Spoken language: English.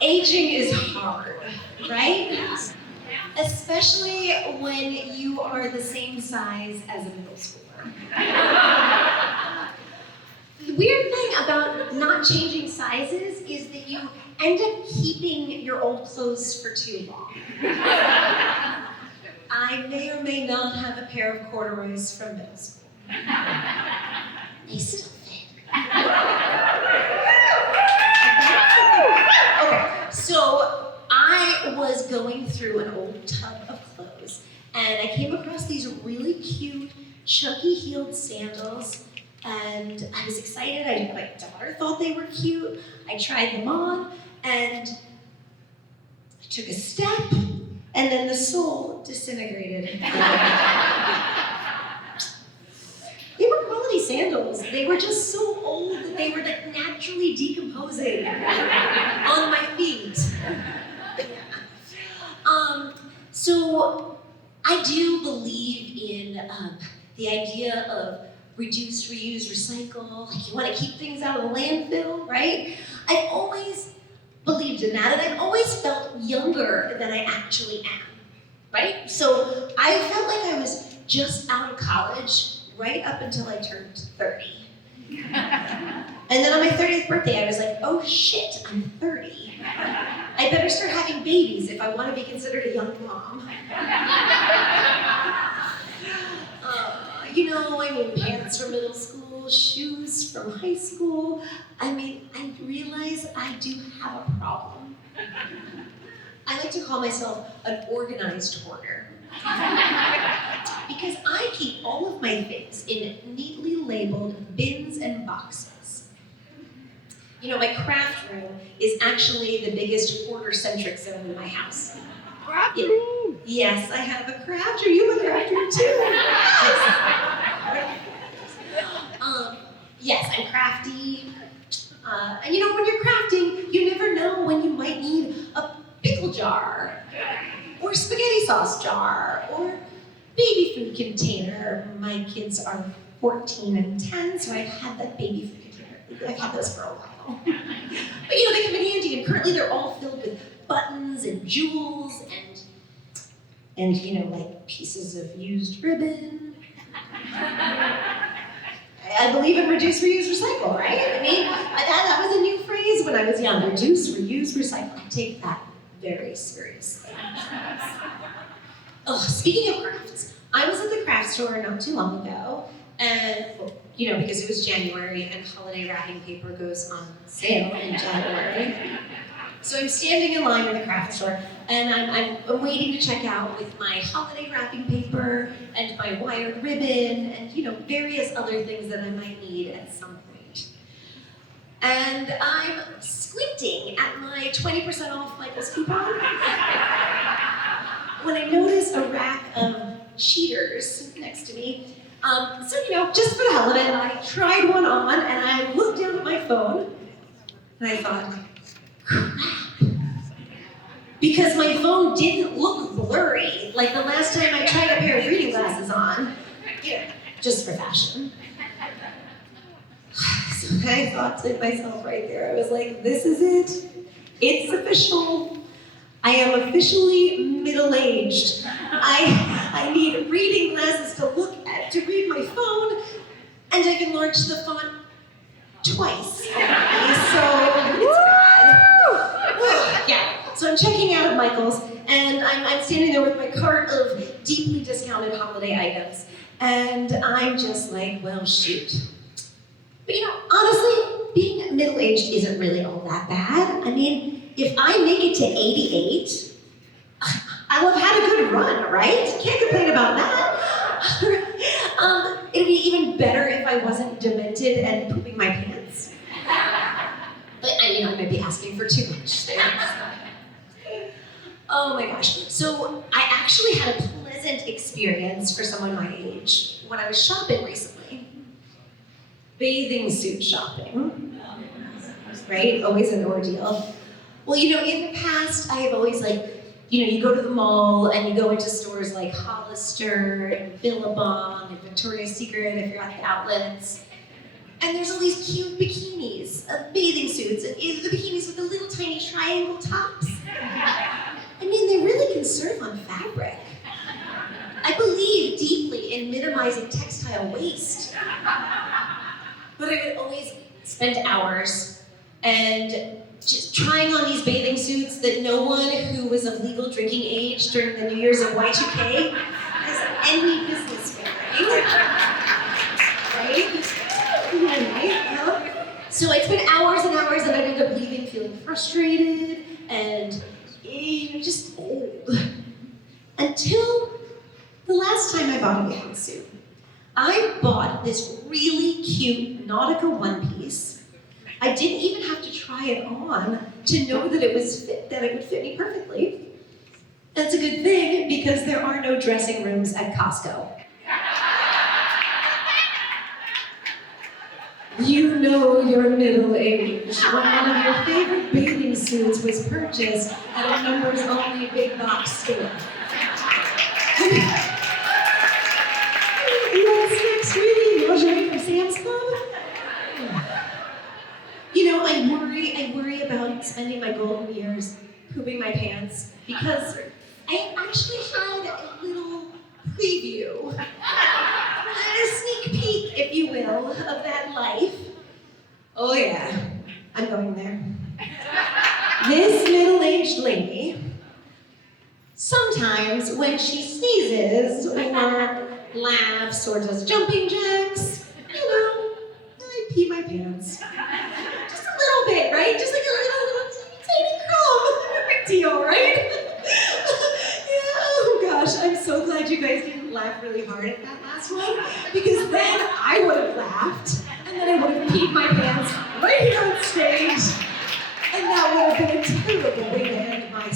Aging is hard, right? Especially when you are the same size as a middle schooler. The weird thing about not changing sizes is that you end up keeping your old clothes for too long. I may or may not have a pair of corduroys from middle school. They still fit. Okay, so I was going through an old tub of clothes, and I came across these really cute, chunky-heeled sandals, and I was excited. My daughter thought they were cute. I tried them on, and I took a step, and then the sole disintegrated. They were quality sandals. They were just so old that they were like naturally decomposing on my feet. So I do believe in the idea of reduce, reuse, recycle. Like you want to keep things out of the landfill, right? I've always believed in that, and I've always felt younger than I actually am, right? So I felt like I was just out of college right up until I turned 30. And then on my 30th birthday, I was like, oh shit, I'm 30. I better start having babies if I want to be considered a young mom. Pants from middle school, shoes from high school. I realize I do have a problem. I like to call myself an organized hoarder. Because I keep all of my things in neatly labeled bins and boxes. My craft room is actually the biggest hoarder-centric zone in my house. Craft room! Yes, I have a craft room. You have a craft room too. Yes, I'm crafty. And when you're crafting, you never know when you might need a pickle jar, or spaghetti sauce jar, or baby food container. My kids are 14 and 10, so I've had that baby food container. I've had those for a while. But they come in handy, and currently they're all filled with buttons and jewels and like pieces of used ribbon. I believe in reduce, reuse, recycle, right? That was a new phrase when I was young. Reduce, reuse, recycle. I take that very seriously. Speaking of crafts, I was at the craft store not too long ago, and because it was January and holiday wrapping paper goes on sale in January. So I'm standing in line in the craft store, and I'm waiting to check out with my holiday wrapping paper and my wired ribbon and various other things that I might need at some point. And I'm squinting at my 20% off Michael's coupon when I notice a rack of cheaters next to me. Just for the hell of it, I tried one on and I looked down at my phone and I thought, crap. Because my phone didn't look blurry like the last time I tried a pair of reading glasses on. Just for fashion. So I thought to myself right there, I was like, this is it. It's official. I am officially middle-aged. I need reading glasses to look at, to read my phone, and I've enlarged the font twice already, so it's bad. Yeah. So I'm checking out of Michael's, and I'm standing there with my cart of deeply discounted holiday items, and I'm just like, well, shoot. But honestly, being middle-aged isn't really all that bad. If I make it to 88, I'll have had a good run, right? Can't complain about that. It'd be even better if I wasn't demented and pooping my pants. But I might be asking for too much there. Oh my gosh. So I actually had a pleasant experience for someone my age when I was shopping recently. Bathing suit shopping, right? Always an ordeal. Well, in the past, I have always you go to the mall and you go into stores like Hollister and Billabong and Victoria's Secret if you're at the outlets. And there's all these cute bikinis, bathing suits, and the bikinis with the little tiny triangle tops. I mean, they really conserve on fabric. I believe deeply in minimizing textile waste. But I would always spend hours and just trying on these bathing suits that no one who was of legal drinking age during the New Year's of Y2K has any business wearing. Right? So I'd spend hours and hours and I'd end up leaving feeling frustrated and just old. Until the last time I bought a bathing suit. I bought this really cute Nautica one piece. I didn't even have to try it on to know that it would fit me perfectly. That's a good thing because there are no dressing rooms at Costco. You know you're middle-aged when one of your favorite bathing suits was purchased at a members-only big box store. What's next, really? Lingerie from Sam's Club? You know, I worry about spending my golden years pooping my pants because I actually had a little preview, a sneak peek, if you will, of that life. Oh yeah, I'm going there. This middle-aged lady, sometimes when she sneezes or laughs or does jumping jacks, I pee my pants. Just a little bit, right? Just like a little tiny crumb. No big deal, right? Yeah, oh gosh, I'm so glad you guys didn't laugh really hard at that last one, because then I would have laughed, and then I would have peed my pants right here on stage, and that would have been a terrible way to end my